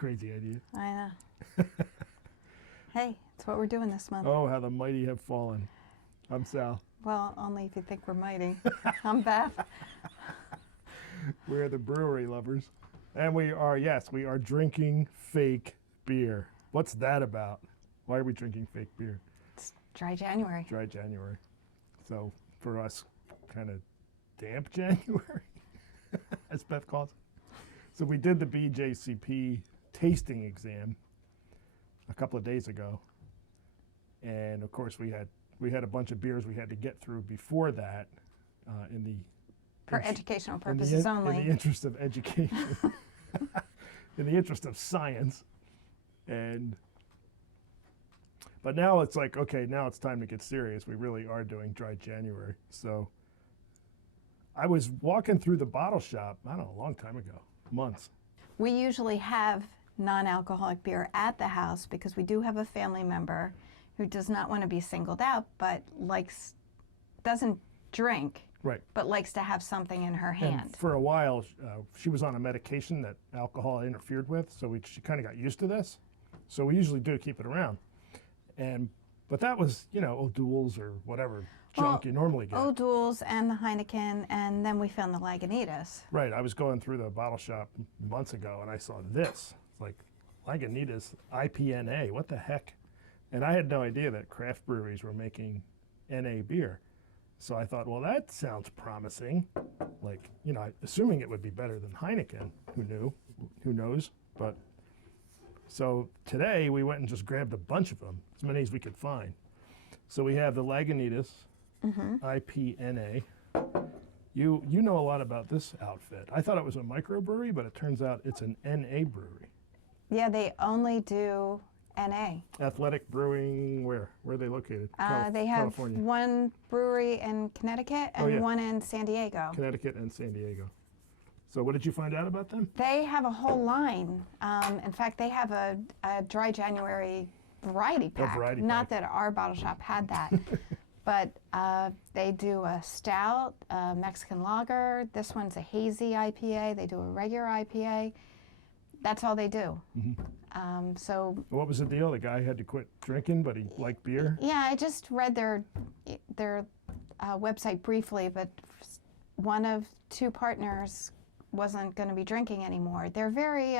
crazy idea. I know. Hey, it's what we're doing this month. Oh, how the mighty have fallen. I'm Sal. Well, only if you think we're mighty. I'm Beth. We're the Brewery Lovers. And we are drinking fake beer. What's that about? Why are we drinking fake beer? It's dry January. Dry January. So for us, kind of damp January, as Beth calls it. So we did the BJCP tasting exam a couple of days ago. And of course we had a bunch of beers we had to get through before that for educational purposes only. In the interest of education. In the interest of science. But now it's like, okay, now it's time to get serious. We really are doing dry January. So I was walking through the bottle shop, I don't know, a long time ago, months. We usually have non-alcoholic beer at the house because we do have a family member who does not want to be singled out, but doesn't drink, right, but likes to have something in her hand. And for a while, she was on a medication that alcohol interfered with, so she kind of got used to this. So we usually do keep it around. But that was, O'Doul's or whatever junk you normally get. O'Doul's and the Heineken, and then we found the Lagunitas. Right, I was going through the bottle shop months ago, and I saw this. It's like, Lagunitas IPNA, what the heck? And I had no idea that craft breweries were making NA beer. So I thought, well, that sounds promising. Assuming it would be better than Heineken. Who knows? But so today we went and just grabbed a bunch of them, as many as we could find. So we have the Lagunitas IPNA. You know a lot about this outfit. I thought it was a microbrewery, but it turns out it's an NA brewery. Yeah, they only do NA. Athletic Brewing, where are they located? They have California. One brewery in Connecticut and one in San Diego. Connecticut and San Diego. So what did you find out about them? They have a whole line. In fact, they have a dry January variety pack. Not that our bottle shop had that. But they do a stout, a Mexican lager. This one's a hazy IPA. They do a regular IPA. That's all they do. Mm-hmm. So what was the deal? The guy had to quit drinking, but he liked beer? Yeah, I just read their website briefly, but one of two partners wasn't going to be drinking anymore. They're very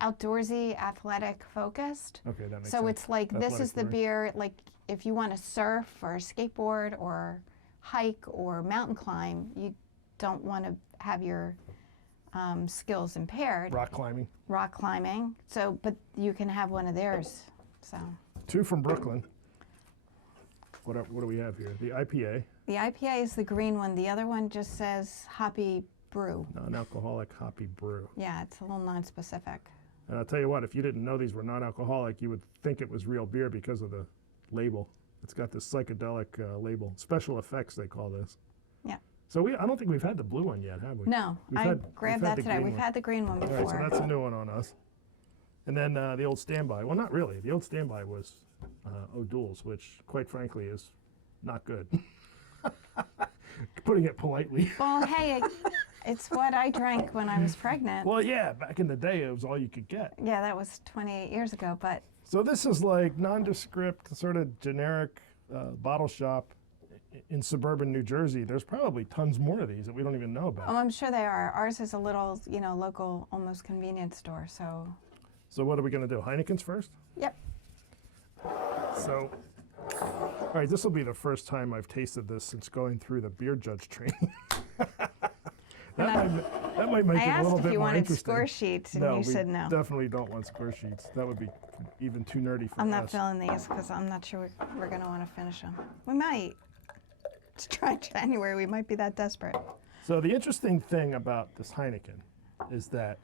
outdoorsy, athletic focused. Okay, that makes sense. So it's like Athletic this is the beer, like if you want to surf or skateboard or hike or mountain climb, you don't want to have your skills impaired. Rock climbing. Rock climbing. So, but you can have one of theirs. So. Two from Brooklyn. What do we have here? The IPA. The IPA is the green one. The other one just says hoppy brew. Non-alcoholic hoppy brew. Yeah, it's a little non-specific. And I'll tell you what, if you didn't know these were non-alcoholic, you would think it was real beer because of the label. It's got this psychedelic label. Special effects, they call this. Yeah. So I don't think we've had the blue one yet, have we? No, I grabbed that today. We've had the green one before. All right, so that's a new one on us. And then the old standby. Well, not really. The old standby was O'Doul's, which, quite frankly, is not good. Putting it politely. Well, hey, it's what I drank when I was pregnant. Well, yeah, back in the day, it was all you could get. Yeah, that was 28 years ago, but... So this is like nondescript, sort of generic bottle shop in suburban New Jersey. There's probably tons more of these that we don't even know about. Oh, I'm sure they are. Ours is a little, local, almost convenience store, so... So what are we going to do? Heineken's first? Yep. So, all right, this will be the first time I've tasted this since going through the beer judge training. that might make it a little bit more interesting. I asked if you wanted score sheets, and you said no. Definitely don't want score sheets. That would be even too nerdy for us. I'm not filling these because I'm not sure we're going to want to finish them. We might. It's dry January. We might be that desperate. So the interesting thing about this Heineken is that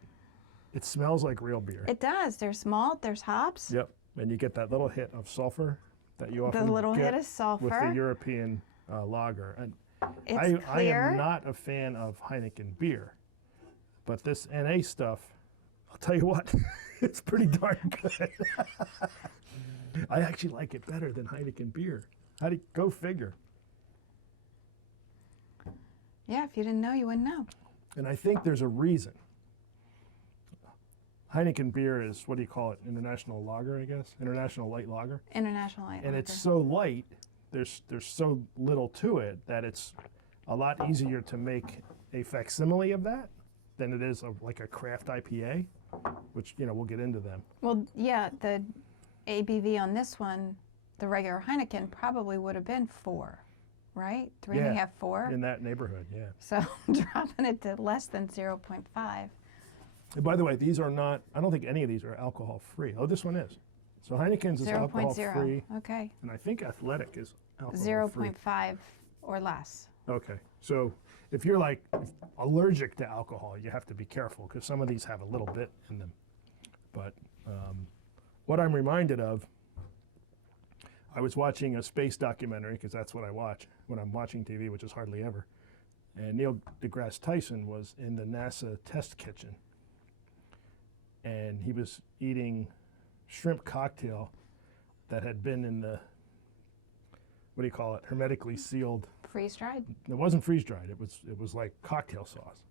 it smells like real beer. It does. There's malt. There's hops. Yep. And you get that little hit of sulfur that you often get hit of with sulfur. the European lager. And it's I clear. am not a fan of Heineken beer, but this NA stuff, I'll tell you what, it's pretty darn good. I actually like it better than Heineken beer. Go figure. Yeah, if you didn't know, you wouldn't know. And I think there's a reason. Heineken beer is, what do you call it? International lager, I guess? International light lager. International light lager. And it's so light, there's so little to it that it's a lot easier to make a facsimile of that than it is of like a craft IPA, which, you know, we'll get into them. Well, yeah, the ABV on this one, the regular Heineken, probably would have been 4, right? 3.5, 4? In that neighborhood, yeah. So dropping it to less than 0.5. And by the way, these are not, I don't think any of these are alcohol free. Oh, this one is. So Heineken's is alcohol free. Okay. And I think Athletic is alcohol free. 0.5 or less. Okay. So if you're like allergic to alcohol, you have to be careful because some of these have a little bit in them. But what I'm reminded of, I was watching a space documentary because that's what I watch when I'm watching TV, which is hardly ever. And Neil deGrasse Tyson was in the NASA test kitchen. And he was eating shrimp cocktail that had been in the, what do you call it, hermetically sealed. Freeze-dried? It wasn't freeze-dried. It was like cocktail sauce.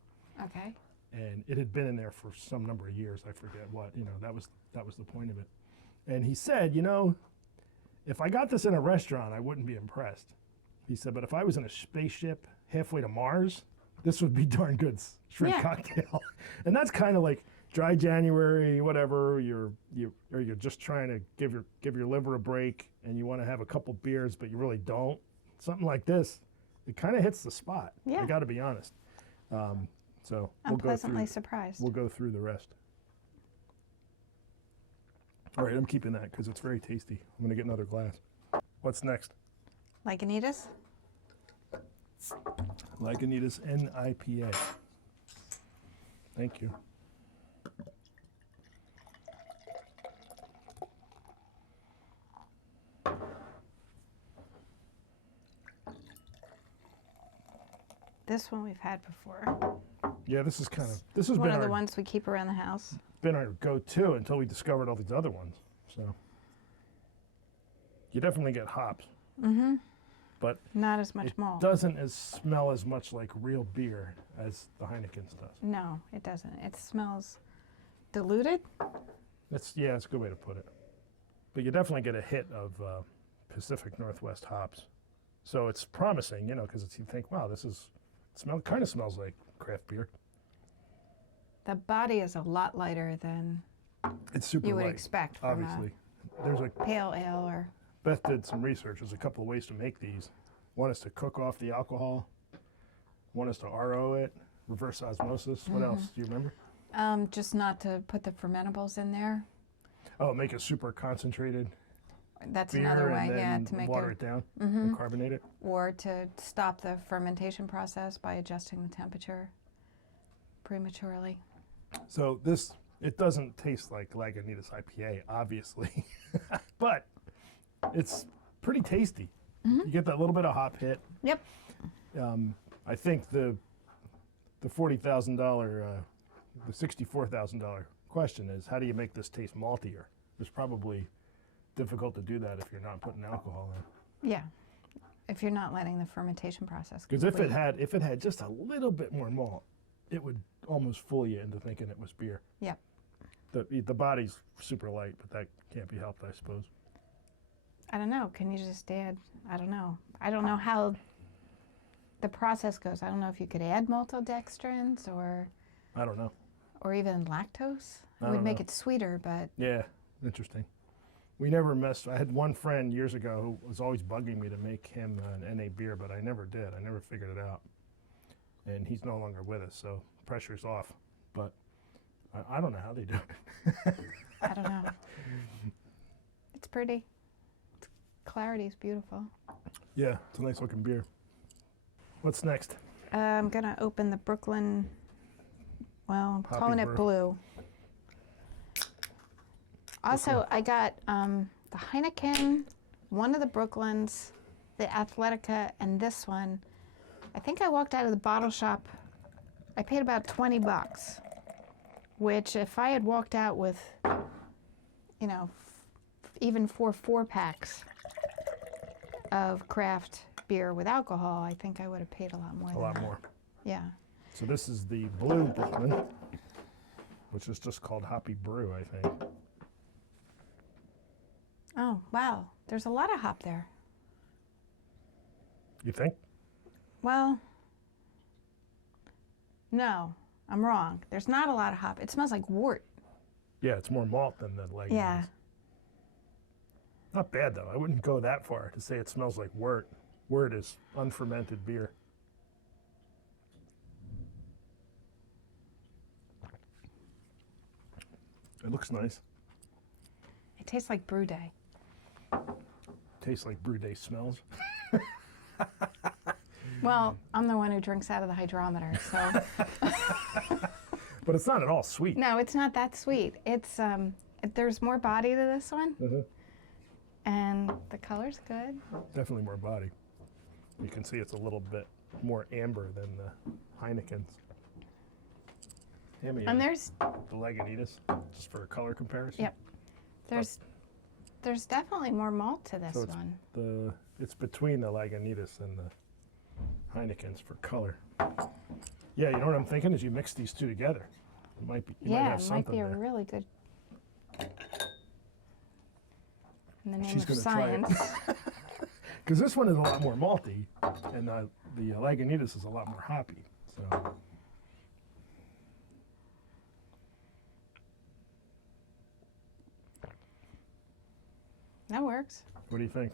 Okay. And it had been in there for some number of years. I forget what. You know, that was the point of it. And he said, you know, if I got this in a restaurant, I wouldn't be impressed. He said, but if I was in a spaceship halfway to Mars, this would be darn good shrimp cocktail. And that's kind of like dry January, whatever. You're just trying to give your liver a break, and you want to have a couple beers, but you really don't. Something like this, it kind of hits the spot. Yeah. I got to be honest. So I'm pleasantly surprised. We'll go through the rest. All right, I'm keeping that because it's very tasty. I'm going to get another glass. What's next? Lagunitas? Lagunitas NIPA. Thank you. This one we've had before. Yeah, this has one of the ones we keep around the house. Been our go-to until we discovered all these other ones. So you definitely get hops. Mm-hmm. But not as much malt. It doesn't smell as much like real beer as the Heineken's does. No, it doesn't. It smells diluted. That's a good way to put it. But you definitely get a hit of Pacific Northwest hops. So it's promising, you know, because you think, wow, kind of smells like craft beer. The body is a lot lighter than it's super you would light, expect from obviously. There's a pale ale or. Beth did some research. There's a couple of ways to make these. One is to cook off the alcohol. One is to RO it, reverse osmosis. What else? Do you remember? Just not to put the fermentables in there. Oh, make it super concentrated. That's beer another way, and then to make water it down and carbonate it. Or to stop the fermentation process by adjusting the temperature prematurely. So it doesn't taste like Lagunitas IPA, obviously, but it's pretty tasty. You get that little bit of hop hit. Yep. I think the $40,000, the $64,000 question is, how do you make this taste maltier? It's probably difficult to do that if you're not putting alcohol in. Yeah, if you're not letting the fermentation process. Because if it had just a little bit more malt, it would almost fool you into thinking it was beer. Yep. The body's super light, but that can't be helped, I suppose. I don't know. Can you just add? I don't know. I don't know how the process goes. I don't know if you could add maltodextrins or. I don't know. Or even lactose. It would make it sweeter, but. Yeah, interesting. We never messed. I had one friend years ago who was always bugging me to make him an NA beer, but I never did. I never figured it out. And he's no longer with us, so pressure's off. But I don't know how they do it. I don't know. It's pretty. Clarity's beautiful. Yeah, it's a nice looking beer. What's next? I'm going to open the Brooklyn, I'm Poppy calling Brew. it Blue. Also, I got the Heineken, one of the Brooklyns, the Athletica, and this one. I think I walked out of the bottle shop, I paid about $20, which if I had walked out with, you know, even 4 packs of craft beer with alcohol, I think I would have paid a lot more than that. A lot more. Yeah. So this is the Blue Brooklyn, which is just called Hoppy Brew, I think. Oh, wow. There's a lot of hop there. You think? Well, no, I'm wrong. There's not a lot of hop. It smells like wort. Yeah, it's more malt than the Lagunitas. Yeah. Not bad, though. I wouldn't go that far to say it smells like wort. Wort is unfermented beer. It looks nice. It tastes like Brew Day. Tastes like Brew Day smells. Well, I'm the one who drinks out of the hydrometer, so. But it's not at all sweet. No, it's not that sweet. It's there's more body to this one, and the color's good. Definitely more body. You can see it's a little bit more amber than the Heinekens. And there's the Lagunitas, just for a color comparison. Yep. There's definitely more malt to this one. It's between the Lagunitas and the Heinekens for color. Yeah, you know what I'm thinking is you mix these two together. It might be. You might have it might be a there. really good. In the name She's of gonna science. try it. Because this one is a lot more malty, and the Lagunitas is a lot more hoppy. So. That works. What do you think?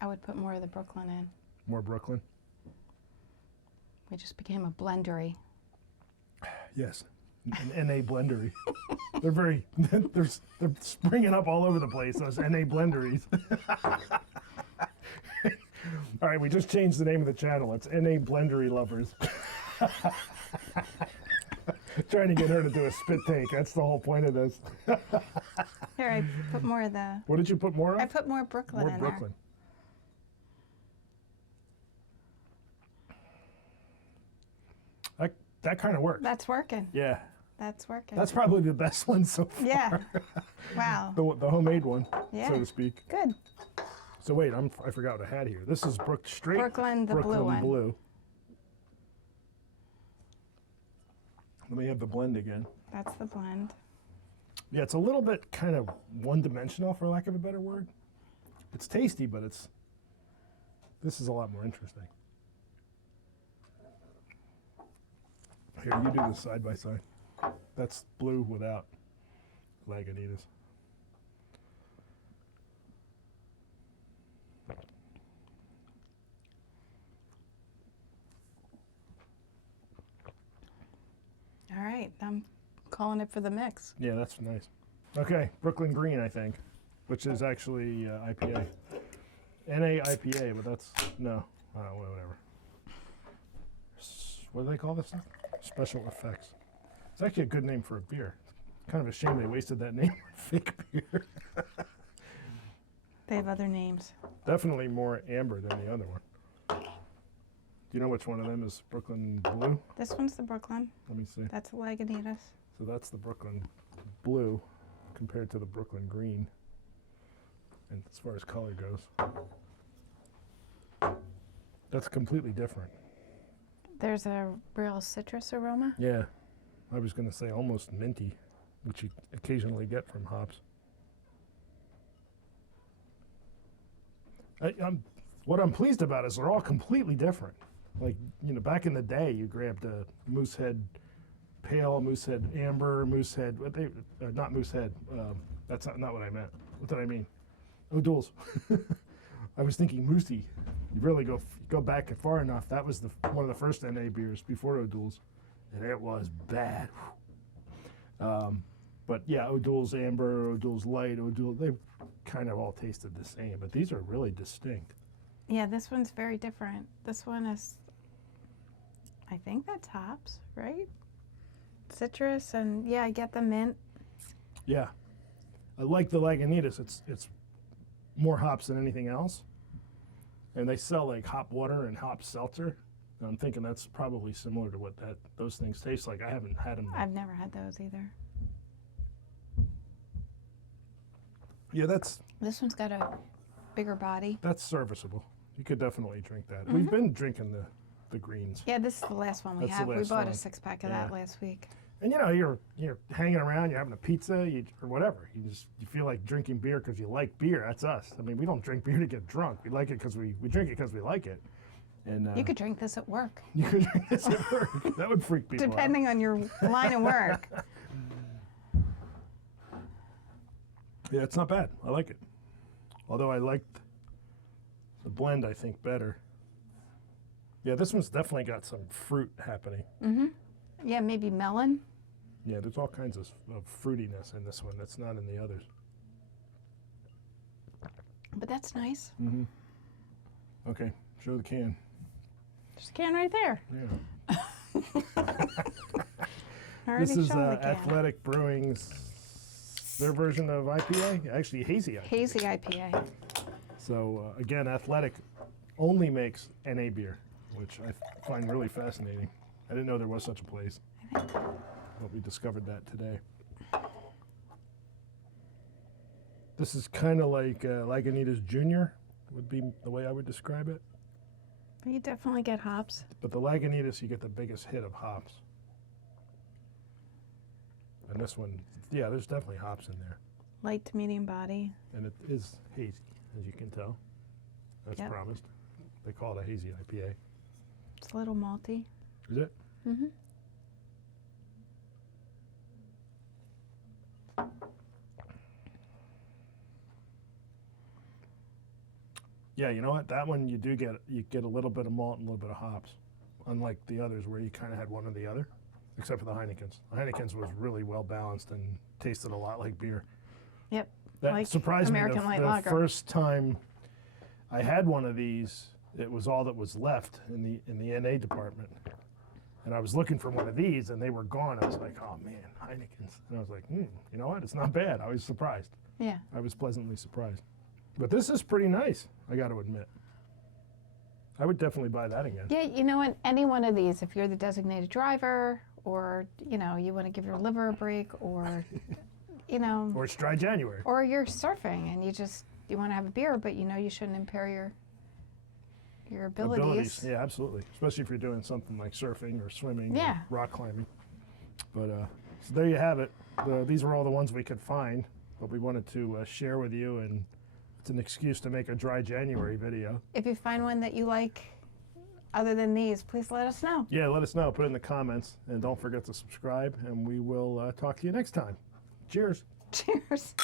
I would put more of the Brooklyn in. More Brooklyn? We just became a blendery. Yes, an NA blendery. They're springing up all over the place, those NA blenderies. All right, we just changed the name of the channel. It's NA Brewery Lovers. Trying to get her to do a spit take. That's the whole point of this. Here, I put more of the. What did you put more of? I put more Brooklyn in Brooklyn. That kind of works. That's working. Yeah. That's working. That's probably the best one so far. Yeah. Wow. The homemade one, Yeah. so to speak. Good. So wait, I forgot what I had here. This is straight Brooklyn, the blue one. Blue. Let me have the blend again. That's the blend. Yeah, it's a little bit kind of one-dimensional, for lack of a better word. It's tasty, but this is a lot more interesting. Here, you do this side by side. That's blue without Lagunitas. All right, I'm calling it for the mix. Yeah, that's nice. Okay, Brooklyn Green, I think, which is actually IPA. NA IPA, but that's, no, whatever. What do they call this stuff? Special Effects. It's actually a good name for a beer. Kind of a shame they wasted that name on fake beer. They have other names. Definitely more amber than the other one. Do you know which one of them is Brooklyn Blue? This one's the Brooklyn. Let me see. That's the Lagunitas. So that's the Brooklyn Blue compared to the Brooklyn Green. And as far as color goes, that's completely different. There's a real citrus aroma. Yeah, I was going to say almost minty, which you occasionally get from hops. What I'm pleased about is they're all completely different. Like, back in the day, you grabbed a Moosehead Pale, Moosehead Amber, Moosehead, not Moosehead, that's not what I meant. What did I mean? O'Doul's. I was thinking Moosey. You really go back far enough. That was one of the first NA beers before O'Doul's, and it was bad. But yeah, O'Doul's Amber, O'Doul's Light, they kind of all tasted the same, but these are really distinct. Yeah, this one's very different. This one is, I think that's hops, right? Citrus, and yeah, I get the mint. Yeah, I like the Lagunitas. It's more hops than anything else. And they sell like hop water and hop seltzer. And I'm thinking that's probably similar to what those things taste like. I haven't had them. I've never had those either. Yeah, This one's got a bigger body. That's serviceable. You could definitely drink that. We've been drinking the greens. Yeah, this is the last one we That's the have. We last bought one. a 6-pack of Yeah. that last week. And you know, you're hanging around, you're having a pizza, or whatever. You feel like drinking beer because you like beer. That's us. I mean, we don't drink beer to get drunk. We like it because we drink it because we like it. And You could drink this at work, you could drink this at work. That would freak people out. depending on your line of work. Yeah, it's not bad. I like it. Although I liked the blend, I think, better. Yeah, this one's definitely got some fruit happening. Yeah, maybe melon. Yeah, there's all kinds of fruitiness in this one that's not in the others. But that's nice. Okay, show the can. There's a can right there. Yeah. Already This is shown the can. Athletic Brewing's, their version of IPA. Actually, hazy IPA. Hazy IPA. So again, Athletic only makes NA beer, which I find really fascinating. I didn't know there was such a place, but we discovered that today. This is kind of like Lagunitas Junior would be the way I would describe it. But you definitely get hops. But the Lagunitas, you get the biggest hit of hops. And this one, yeah, there's definitely hops in there. Light to medium body. And it is hazy, as you can tell. That's Yep. promised. They call it a hazy IPA. It's a little malty. Is it? Yeah, you know what? That one you get a little bit of malt and a little bit of hops, unlike the others where you kind of had one or the other, except for the Heinekens. The Heinekens was really well balanced and tasted a lot like beer. Yep. That Like surprised American me Light the Lager. first time I had one of these. It was all that was left in the NA department, and I was looking for one of these, and they were gone. I was like, oh man, Heinekens, and I was like, you know what? It's not bad. I was surprised. Yeah. I was pleasantly surprised. But this is pretty nice, I got to admit. I would definitely buy that again. Yeah, you know what? Any one of these, if you're the designated driver, or you want to give your liver a break, or Or it's dry January. or you're surfing and you want to have a beer, but you shouldn't impair your abilities. Yeah, absolutely. Especially if you're doing something like surfing or swimming Yeah. or rock climbing. But so there you have it. These were all the ones we could find, but we wanted to share with you, and it's an excuse to make a dry January video. If you find one that you like other than these, please let us know. Yeah, let us know. Put it in the comments, and don't forget to subscribe, and we will talk to you next time. Cheers. Cheers.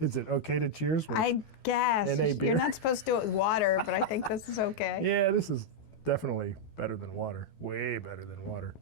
Is it okay to cheers? I guess. NA beer. You're not supposed to do it with water, but I think this is okay. Yeah, this is definitely better than water. Way better than water.